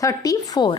34।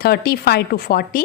35 to 40।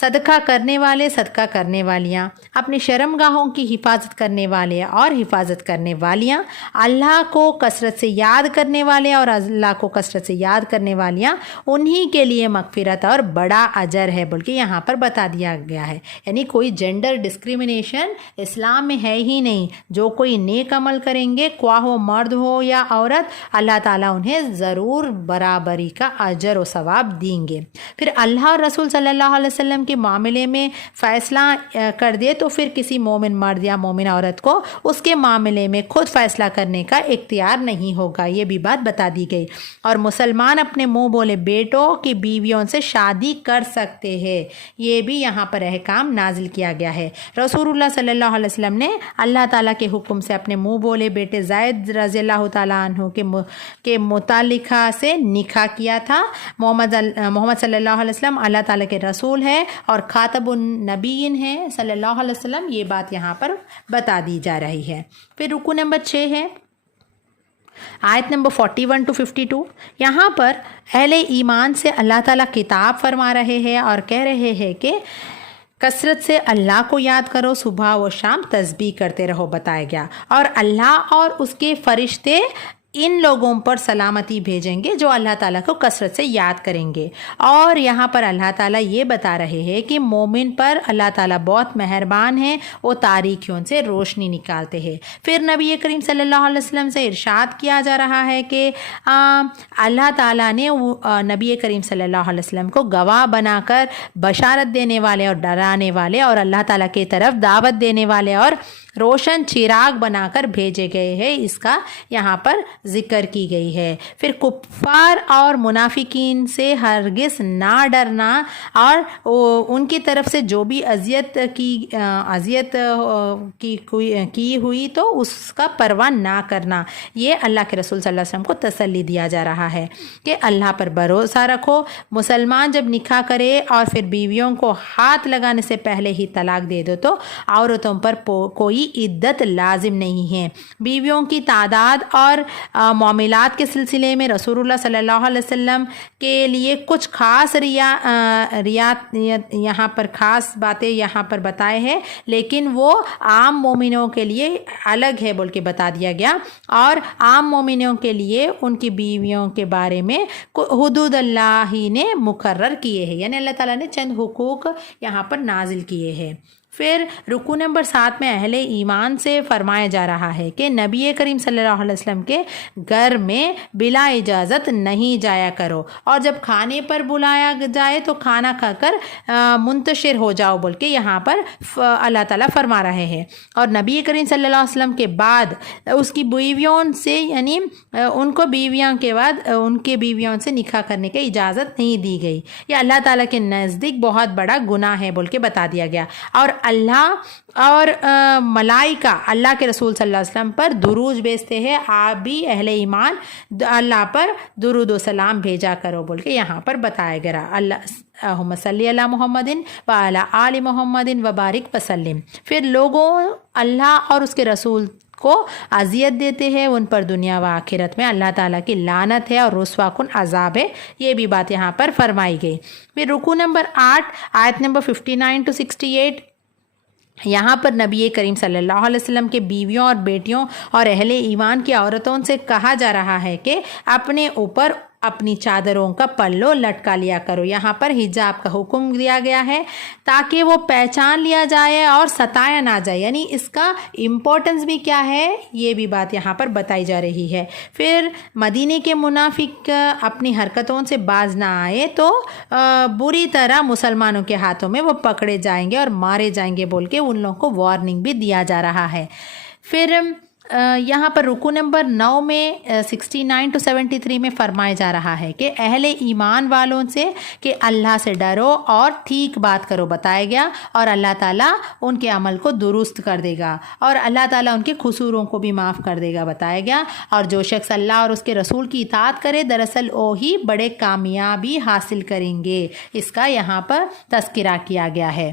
صدقہ کرنے والے، صدقہ کرنے والیاں، اپنی شرم گاہوں کی حفاظت کرنے والے اور حفاظت کرنے والیاں، اللہ کو کثرت سے یاد کرنے والے اور اللہ کو کثرت سے یاد کرنے والیاں، انہی کے لیے مغفرت اور بڑا اجر ہے بلکہ یہاں پر بتا دیا گیا ہے۔ یعنی کوئی جینڈر ڈسکریمنیشن اسلام میں ہے ہی نہیں۔ جو کوئی نیک عمل کریں گے، خواہ وہ مرد ہو یا عورت، اللہ تعالیٰ انہیں ضرور برابری کا اجر و ثواب دیں گے۔ پھر اللہ اور رسول صلی اللہ علیہ وسلم کے معاملے میں فیصلہ کر دے تو پھر کسی مومن مرد یا مومن عورت کو اس کے معاملے میں خود فیصلہ کرنے کا اختیار نہیں ہوگا، یہ بھی بات بتا دی گئی۔ اور مسلمان اپنے منہ بولے بیٹوں کی بیویوں سے شادی کر سکتے ہیں، یہ بھی یہاں پر احکام نازل کیا گیا ہے۔ رسول اللہ صلی اللہ علیہ وسلم نے اللہ تعالیٰ کے حکم سے اپنے منہ بولے بیٹے زید رضی اللہ تعالیٰ عنہ کے متعلقہ سے نکاح کیا تھا۔ محمد صلی اللہ علیہ وسلم اللہ تعالیٰ کے رسول ہے اور خاتم النبیین ہیں صلی اللہ علیہ وسلم، یہ بات یہاں پر بتا دی جا رہی ہے۔ پھر رکو نمبر 6 ہے آیت نمبر 41 to 52۔ یہاں پر اہل ایمان سے اللہ تعالیٰ خطاب فرما رہے ہیں اور کہہ رہے ہیں کہ کثرت سے اللہ کو یاد کرو، صبح و شام تسبیح کرتے رہو بتایا گیا، اور اللہ اور اس کے فرشتے ان لوگوں پر سلامتی بھیجیں گے جو اللہ تعالیٰ کو کثرت سے یاد کریں گے۔ اور یہاں پر اللہ تعالیٰ یہ بتا رہے ہیں کہ مومن پر اللہ تعالیٰ بہت مہربان ہیں، وہ تاریکیوں سے روشنی نکالتے ہیں۔ پھر نبی کریم صلی اللہ علیہ وسلم سے ارشاد کیا جا رہا ہے کہ اللہ تعالیٰ نے نبی کریم صلی اللہ علیہ وسلم کو گواہ بنا کر بشارت دینے والے اور ڈرانے والے اور اللہ تعالیٰ کی طرف دعوت دینے والے اور روشن چراغ بنا کر بھیجے گئے ہیں، اس کا یہاں پر ذکر کی گئی ہے۔ پھر کفار اور منافقین سے ہرگز نہ ڈرنا اور ان کی طرف سے جو بھی اذیت کی ہوئی تو اس کا پرواہ نہ کرنا، یہ اللہ کے رسول صلی اللہ علیہ وسلم کو تسلی دیا جا رہا ہے کہ اللہ پر بھروسہ رکھو۔ مسلمان جب نکاح کرے اور پھر بیویوں کو ہاتھ لگانے سے پہلے ہی طلاق دے دو تو عورتوں پر کوئی عدت لازم نہیں ہے۔ بیویوں کی تعداد اور معاملات کے سلسلے میں رسول اللہ صلی اللہ علیہ وسلم کے لیے کچھ خاص یہاں پر خاص باتیں یہاں پر بتائے ہیں، لیکن وہ عام مومنوں کے لیے الگ ہے بول کے بتا دیا گیا، اور عام مومنوں کے لیے ان کی بیویوں کے بارے میں حدود اللہ ہی نے مقرر کیے ہیں، یعنی اللہ تعالیٰ نے چند حقوق یہاں پر نازل کیے ہیں۔ پھر رکو نمبر 7 میں اہل ایمان سے فرمایا جا رہا ہے کہ نبی کریم صلی اللہ علیہ وسلم کے گھر میں بلا اجازت نہیں جایا کرو، اور جب کھانے پر بلایا جائے تو کھانا کھا کر منتشر ہو جاؤ بول کے یہاں پر اللہ تعالیٰ فرما رہے ہیں۔ اور نبی کریم صلی اللہ علیہ وسلم کے بعد اس کی بیویوں سے، یعنی ان کو بیویوں کے بعد ان کے بیویوں سے نکاح کرنے کی اجازت نہیں دی گئی، یہ اللہ تعالیٰ کے نزدیک بہت بڑا گناہ ہے بول کے بتا دیا گیا۔ اور اللہ اور ملائکہ اللہ کے رسول صلی اللہ علیہ وسلم پر درود بھیجتے ہیں، آپ بھی اہل ایمان اللہ پر درود و سلام بھیجا کرو بول کے یہاں پر بتایا گیا۔ اللہم صلی علی محمد وعلی آل محمد وبارک وسلم۔ پھر لوگوں اللہ اور اس کے رسول کو اذیت دیتے ہیں، ان پر دنیا و آخرت میں اللہ تعالیٰ کی لعنت ہے اور رسوا کن عذاب ہے، یہ بھی بات یہاں پر فرمائی گئی۔ پھر رکو نمبر 8 آیت نمبر 59 to 68، یہاں پر نبی کریم صلی اللہ علیہ وسلم کے بیویوں اور بیٹیوں اور اہل ایمان کی عورتوں سے کہا جا رہا ہے کہ اپنے اوپر اپنی چادروں کا پلو لٹکا لیا کرو۔ یہاں پر حجاب کا حکم دیا گیا ہے تاکہ وہ پہچان لیا جائے اور ستایا نہ جائے، یعنی اس کا امپورٹنس بھی کیا ہے یہ بھی بات یہاں پر بتائی جا رہی ہے۔ پھر مدینے کے منافق اپنی حرکتوں سے باز نہ آئے تو بری طرح مسلمانوں کے ہاتھوں میں وہ پکڑے جائیں گے اور مارے جائیں گے بول کے ان لوگوں کو وارننگ بھی دیا جا رہا ہے۔ پھر یہاں پر رکو نمبر 9 میں 69 to 73 میں فرمایا جا رہا ہے کہ اہل ایمان والوں سے کہ اللہ سے ڈرو اور ٹھیک بات کرو بتایا گیا، اور اللہ تعالیٰ ان کے عمل کو درست کر دے گا اور اللہ تعالیٰ ان کے قصوروں کو بھی معاف کر دے گا بتایا گیا۔ اور جو شخص اللہ اور اس کے رسول کی اطاعت کرے دراصل وہی بڑے کامیابی حاصل کریں گے، اس کا یہاں پر تذکرہ کیا گیا ہے۔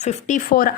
54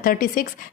36।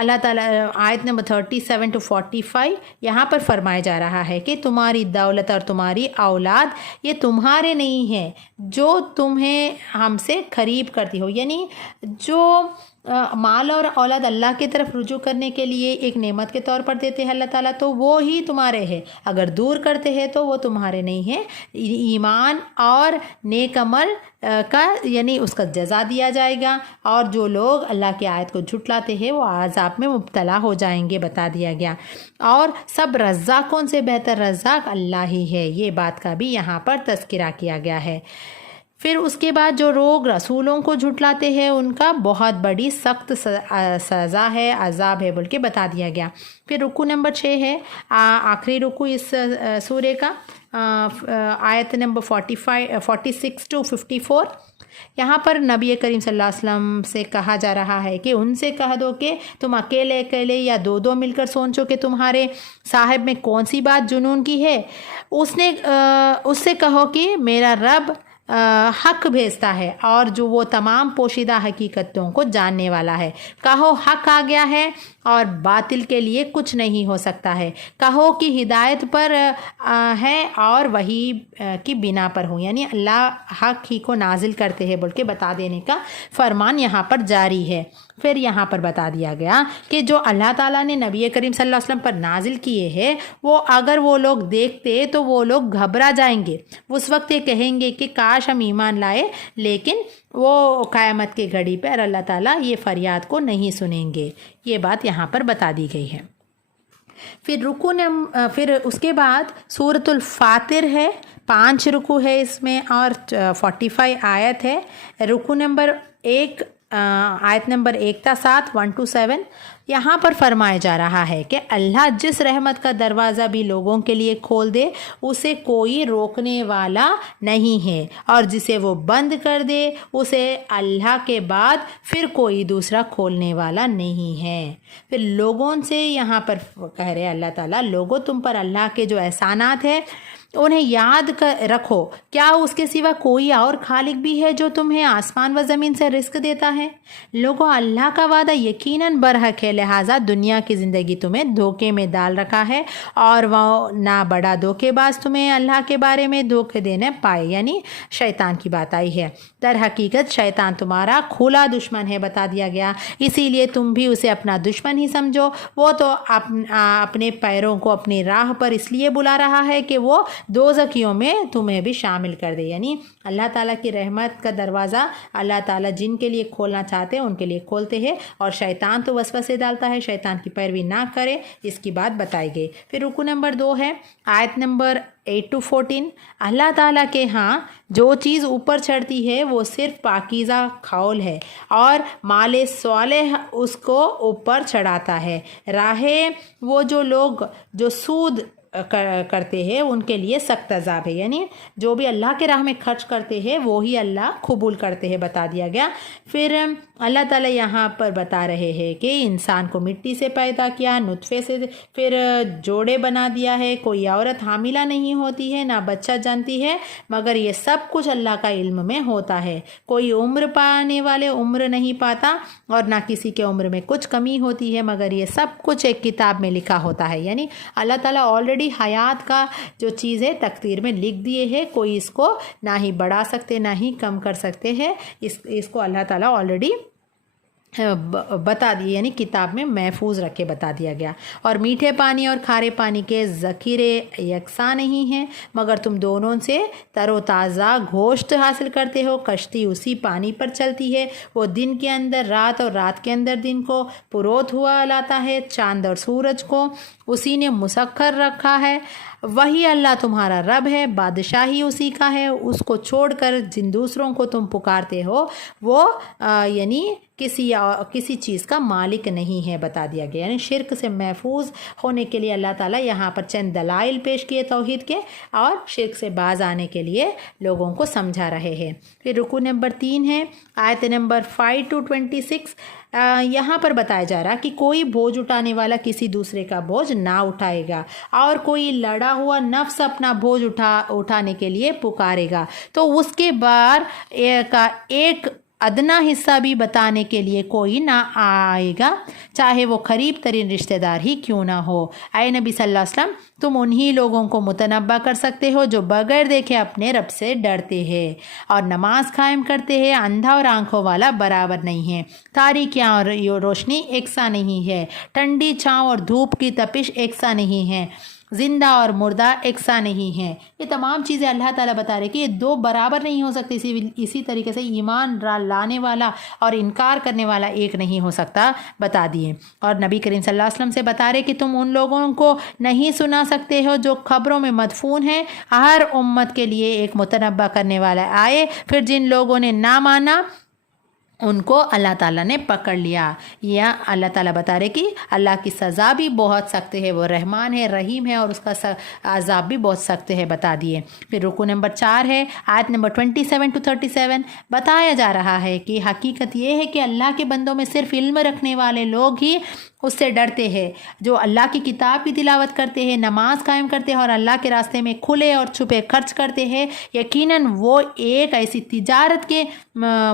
اللہ تعالیٰ آیت نمبر 37 to 45 یہاں پر فرمایا جا رہا ہے کہ تمہاری دولت اور تمہاری اولاد یہ تمہارے نہیں ہیں جو تمہیں ہم سے قریب کرتی ہو، یعنی جو مال اور اولاد اللہ کی طرف رجوع کرنے کے لیے ایک نعمت کے طور پر دیتے ہیں اللہ تعالیٰ، تو وہ ہی تمہارے ہیں، اگر دور کرتے ہیں تو وہ تمہارے نہیں ہیں۔ ایمان اور نیک عمل کا یعنی اس کا جزا دیا جائے گا، اور جو لوگ اللہ کی آیت کو جھٹلاتے ہیں وہ عذاب میں مبتلا ہو جائیں گے، بتا دیا گیا۔ اور سب رزاقوں سے بہتر رزاق اللہ ہی ہے، یہ بات کا بھی یہاں پر تذکرہ کیا گیا ہے۔ پھر اس کے بعد جو لوگ رسولوں کو جھٹلاتے ہیں ان کا بہت بڑی سخت سزا ہے، عذاب ہے بول کے بتا دیا گیا۔ پھر رکوع نمبر 6 ہے، آخری رکوع اس سورے کا، آیت نمبر 46 to 54۔ یہاں پر نبی کریم صلی اللہ علیہ وسلم سے کہا جا رہا ہے کہ ان سے کہہ دو کہ تم اکیلے اکیلے یا دو دو مل کر سوچو کہ تمہارے صاحب میں کون سی بات جنون کی ہے۔ اس سے کہو کہ میرا رب حق بھیجتا ہے اور جو وہ تمام پوشیدہ حقیقتوں کو جاننے والا ہے۔ کہو حق آ گیا ہے اور باطل کے لیے کچھ نہیں ہو سکتا ہے۔ کہو کہ ہدایت پر ہے اور وہی کی بنا پر ہوں، یعنی اللہ حق ہی کو نازل کرتے ہیں بول کے بتا دینے کا فرمان یہاں پر جاری ہے۔ پھر یہاں پر بتا دیا گیا کہ جو اللہ تعالیٰ نے نبی کریم صلی اللہ علیہ وسلم پر نازل کیے ہیں وہ اگر وہ لوگ دیکھتے تو وہ لوگ گھبرا جائیں گے، اس وقت یہ کہیں گے کہ کاش ہم ایمان لائے، لیکن وہ قیامت کے گھڑی پر اللہ تعالیٰ یہ فریاد کو نہیں سنیں گے، یہ بات یہاں پر بتا دی گئی ہے۔ پھر اس کے بعد سورۃ الفاتر ہے، 5 رکوع ہے اس میں اور 45 آیت ہے۔ رکوع نمبر 1 آیت نمبر 1 تا 7 1 to 7 یہاں پر فرمایا جا رہا ہے کہ اللہ جس رحمت کا دروازہ بھی لوگوں کے لیے کھول دے اسے کوئی روکنے والا نہیں ہے، اور جسے وہ بند کر دے اسے اللہ کے بعد پھر کوئی دوسرا کھولنے والا نہیں ہے۔ پھر لوگوں سے یہاں پر کہہ رہے اللہ تعالیٰ، لوگوں تم پر اللہ کے جو احسانات ہیں انہیں یاد رکھو، کیا اس کے سوا کوئی اور خالق بھی ہے جو تمہیں آسمان و زمین سے رزق دیتا ہے؟ لوگوں اللہ کا وعدہ یقیناً برحق ہے، لہٰذا دنیا کی زندگی تمہیں دھوکے میں ڈال رکھا ہے اور وہ نہ بڑا دھوکے باز تمہیں اللہ کے بارے میں دھوکے دینے پائے، یعنی شیطان کی بات آئی ہے۔ در حقیقت شیطان تمہارا کھلا دشمن ہے، بتا دیا گیا، اسی لیے تم بھی اسے اپنا دشمن ہی سمجھو۔ وہ تو اپنے پیروں کو اپنی راہ پر اس لیے بلا رہا ہے کہ وہ دوزخیوں میں تمہیں بھی شامل کر دے، یعنی اللہ تعالیٰ کی رحمت کا دروازہ اللہ تعالیٰ جن کے لیے کھولنا چاہتے ہیں ان کے لیے کھولتے ہیں، اور شیطان تو وسوسے ڈالتا ہے، شیطان کی پیروی نہ کرے، اس کی بات بتائی گئی۔ پھر رکوع نمبر 2 ہے، آیت نمبر 8 to 14۔ اللہ تعالیٰ کے ہاں جو چیز اوپر چڑھتی ہے وہ صرف پاکیزہ خول ہے اور مال صالح اس کو اوپر چڑھاتا ہے۔ راہیں وہ جو لوگ جو سود کرتے ہیں ان کے لیے سخت عذاب ہے، یعنی جو بھی اللہ کے راہ میں خرچ کرتے ہیں وہی اللہ قبول کرتے ہیں، بتا دیا گیا۔ پھر اللہ تعالیٰ یہاں پر بتا رہے ہیں کہ انسان کو مٹی سے پیدا کیا، نطفے سے پھر جوڑے بنا دیا ہے، کوئی عورت حاملہ نہیں ہوتی ہے نہ بچہ جانتی ہے مگر یہ سب کچھ اللہ کا علم میں ہوتا ہے۔ کوئی عمر پانے والے عمر نہیں پاتا اور نہ کسی کے عمر میں کچھ کمی ہوتی ہے مگر یہ سب کچھ ایک کتاب میں لکھا ہوتا ہے، یعنی اللہ تعالیٰ آلریڈی حیات کا جو چیز ہے تقدیر میں لکھ دیے ہیں، کوئی اس کو نہ ہی بڑھا سکتے نہ ہی کم کر سکتے ہیں، اس کو اللہ تعالیٰ آلریڈی بتا دیے، یعنی کتاب میں محفوظ رکھ کے بتا دیا گیا۔ اور میٹھے پانی اور کھارے پانی کے ذخیرے یکساں نہیں ہیں مگر تم دونوں سے تر و تازہ گوشت حاصل کرتے ہو۔ کشتی اسی پانی پر چلتی ہے، وہ دن کے اندر رات اور رات کے اندر دن کو پروت ہوا لاتا ہے، چاند اور سورج کو اسی نے مسخر رکھا ہے۔ وہی اللہ تمہارا رب ہے، بادشاہی اسی کا ہے، اس کو چھوڑ کر جن دوسروں کو تم پکارتے ہو وہ یعنی کسی چیز کا مالک نہیں ہے، بتا دیا گیا۔ یعنی شرک سے محفوظ ہونے کے لیے اللہ تعالیٰ یہاں پر چند دلائل پیش کیے توحید کے، اور شرک سے باز آنے کے لیے لوگوں کو سمجھا رہے ہیں۔ پھر رکوع نمبر 3 ہے، آیت نمبر 5 to 26۔ یہاں پر بتایا جا رہا کہ کوئی بوجھ اٹھانے والا کسی دوسرے کا بوجھ نہ اٹھائے گا، اور کوئی لڑا ہوا نفس اپنا بوجھ اٹھانے کے لیے پکارے گا تو اس کے بار کا ایک ادنا حصہ بھی بتانے کے لیے کوئی نہ آئے گا، چاہے وہ قریب ترین رشتہ دار ہی کیوں نہ ہو۔ اے نبی صلی اللہ علیہ وسلم، تم انہی لوگوں کو متنبع کر سکتے ہو جو بغیر دیکھے اپنے رب سے ڈرتے ہیں اور نماز قائم کرتے ہیں۔ اندھا اور آنکھوں والا برابر نہیں ہے، تاریکیاں اور روشنی یکساں نہیں ہے، ٹھنڈی چھاؤں اور دھوپ کی تپش یکساں نہیں ہے، زندہ اور مردہ یکساں نہیں ہیں۔ یہ تمام چیزیں اللہ تعالیٰ بتا رہے کہ یہ دو برابر نہیں ہو سکتی۔ اسی طریقے سے ایمان لانے والا اور انکار کرنے والا ایک نہیں ہو سکتا، بتا دیے۔ اور نبی کریم صلی اللہ علیہ وسلم سے بتا رہے کہ تم ان لوگوں کو نہیں سنا سکتے ہو جو قبروں میں مدفون ہیں، ہر امت کے لیے ایک متنبع کرنے والا آئے، پھر جن لوگوں نے نہ مانا ان کو اللہ تعالیٰ نے پکڑ لیا۔ یا اللہ تعالیٰ بتا رہے کہ اللہ کی سزا بھی بہت سخت ہے، وہ رحمان ہے، رحیم ہے، اور اس کا عذاب بھی بہت سخت ہے، بتا دیے۔ پھر رکوع نمبر 4 ہے، آیت نمبر 27 to 37، بتایا جا رہا ہے کہ حقیقت یہ ہے کہ اللہ کے بندوں میں صرف علم رکھنے والے لوگ ہی اس سے ڈرتے ہیں، جو اللہ کی کتاب کی تلاوت کرتے ہیں، نماز قائم کرتے ہیں اور اللہ کے راستے میں کھلے اور چھپے خرچ کرتے ہیں۔ یقیناً وہ ایک ایسی تجارت کے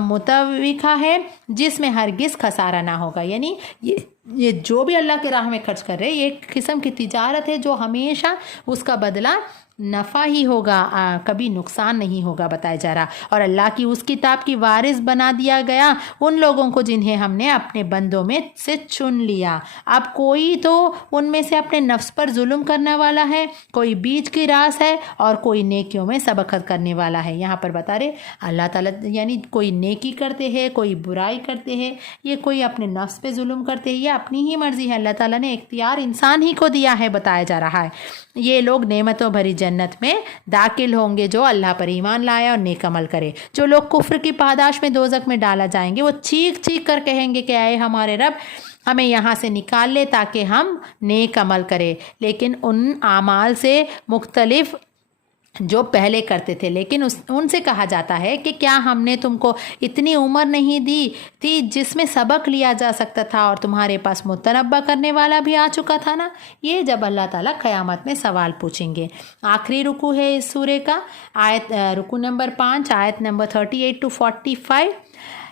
متوقع ہے جس میں ہرگز خسارہ نہ ہوگا۔ یعنی یہ جو بھی اللہ کے راہ میں خرچ کر رہے ہیں، یہ ایک قسم کی تجارت ہے جو ہمیشہ اس کا بدلہ نفع ہی ہوگا، کبھی نقصان نہیں ہوگا، بتایا جا رہا۔ اور اللہ کی اس کتاب کی وارث بنا دیا گیا ان لوگوں کو جنہیں ہم نے اپنے بندوں میں سے چن لیا۔ اب کوئی تو ان میں سے اپنے نفس پر ظلم کرنے والا ہے، کوئی بیچ کی راس ہے اور کوئی نیکیوں میں سبقت کرنے والا ہے۔ یہاں پر بتا رہے اللہ تعالیٰ، یعنی کوئی نیکی کرتے ہیں، کوئی برائی کرتے ہیں، یہ کوئی اپنے نفس پہ ظلم کرتے ہیں، یہ اپنی ہی مرضی ہے۔ اللہ تعالیٰ نے اختیار انسان ہی کو دیا ہے، بتایا جا رہا ہے۔ یہ لوگ نعمتوں بھری جنت میں داخل ہوں گے جو اللہ پر ایمان لائے اور نیک عمل کرے۔ جو لوگ کفر کی پاداش میں دوزخ میں ڈالا جائیں گے، وہ چیخ چیخ کر کہیں گے کہ اے ہمارے رب، ہمیں یہاں سے نکال لے تاکہ ہم نیک عمل کریں، لیکن ان اعمال سے مختلف جو پہلے کرتے تھے۔ لیکن ان سے کہا جاتا ہے کہ کیا ہم نے تم کو اتنی عمر نہیں دی تھی جس میں سبق لیا جا سکتا تھا اور تمہارے پاس متنبع کرنے والا بھی آ چکا تھا نا؟ یہ جب اللہ تعالیٰ قیامت میں سوال پوچھیں گے۔ آخری رکوع ہے اس سورے کا، رکوع نمبر 5، آیت نمبر 38 to 45۔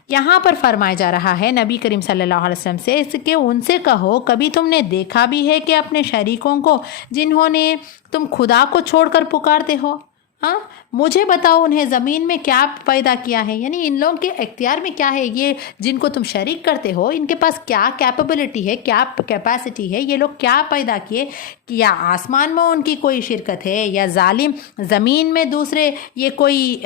یہاں پر فرمایا جا رہا ہے نبی کریم صلی اللہ علیہ وسلم سے کہ ان سے کہو، کبھی تم نے دیکھا بھی ہے کہ اپنے شریکوں کو جنہوں نے تم خدا کو چھوڑ کر پکارتے ہو، ہاں مجھے بتاؤ انہیں زمین میں کیا پیدا کیا ہے؟ یعنی ان لوگوں کے اختیار میں کیا ہے؟ یہ جن کو تم شریک کرتے ہو، ان کے پاس کیا کیپیبلٹی ہے، کیا کیپیسٹی ہے؟ یہ لوگ کیا پیدا کیے؟ یا آسمان میں ان کی کوئی شرکت ہے، یا ظالم زمین میں دوسرے یہ کوئی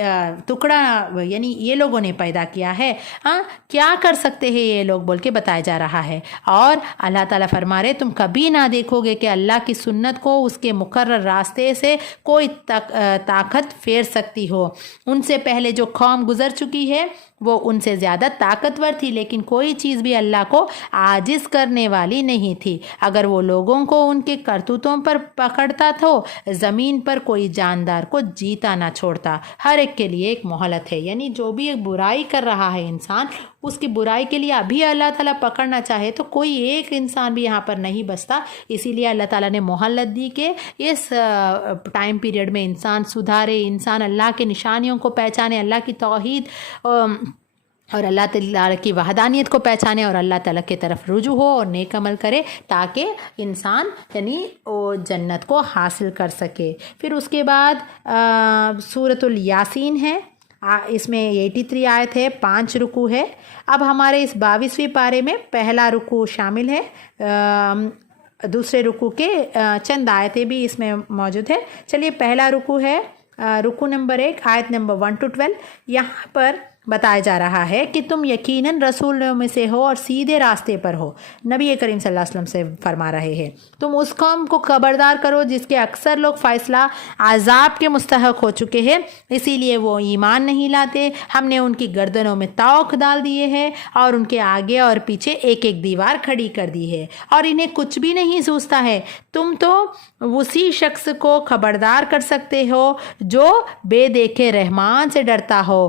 ٹکڑا یعنی یہ لوگوں نے پیدا کیا ہے؟ ہاں کیا کر سکتے ہیں یہ لوگ بول کے بتایا جا رہا ہے۔ اور اللہ تعالیٰ فرما رہے تم کبھی نہ دیکھو گے کہ اللہ کی سنت کو اس کے مقرر راستے سے کوئی طاقت پھیر سکتی ہو۔ ان سے پہلے جو قوم گزر چکی ہے وہ ان سے زیادہ طاقتور تھی، لیکن کوئی چیز بھی اللہ کو عاجز کرنے والی نہیں تھی۔ اگر وہ لوگوں کو ان کے کرتوتوں پر پکڑتا تو زمین پر کوئی جاندار کو جیتا نہ چھوڑتا۔ ہر ایک کے لیے ایک مہلت ہے، یعنی جو بھی ایک برائی کر رہا ہے انسان، اس کی برائی کے لیے ابھی اللہ تعالیٰ پکڑنا چاہے تو کوئی ایک انسان بھی یہاں پر نہیں بچتا۔ اسی لیے اللہ تعالیٰ نے مہلت دی کہ اس ٹائم پیریڈ میں انسان سدھارے، انسان اللہ کے نشانیوں کو پہچانے، اللہ کی توحید اور اللہ تعالیٰ کی وحدانیت کو پہچانے اور اللہ تعالیٰ کی طرف رجوع ہو اور نیک عمل کرے، تاکہ انسان یعنی وہ جنت کو حاصل کر سکے۔ پھر اس کے بعد سورۃ الیاسین ہے، اس میں 83 آیت ہے، 5 رکوع ہے۔ اب ہمارے اس 22ویں پارے میں پہلا رکوع شامل ہے، دوسرے رکوع کے چند آیتیں بھی اس میں موجود ہے۔ چلیے پہلا رکوع ہے، رکوع نمبر 1، آیت نمبر 1 to 12۔ یہاں پر بتایا جا رہا ہے کہ تم یقیناً رسولوں میں سے ہو اور سیدھے راستے پر ہو۔ نبی کریم صلی اللہ علیہ وسلم سے فرما رہے ہیں تم اس قوم کو خبردار کرو جس کے اکثر لوگ فیصلہ عذاب کے مستحق ہو چکے ہیں، اسی لیے وہ ایمان نہیں لاتے۔ ہم نے ان کی گردنوں میں طوق ڈال دیے ہیں اور ان کے آگے اور پیچھے ایک ایک دیوار کھڑی کر دی ہے، اور انہیں کچھ بھی نہیں سوچتا ہے۔ تم تو اسی شخص کو خبردار کر سکتے ہو جو بے دیکھے رحمان سے ڈرتا ہو،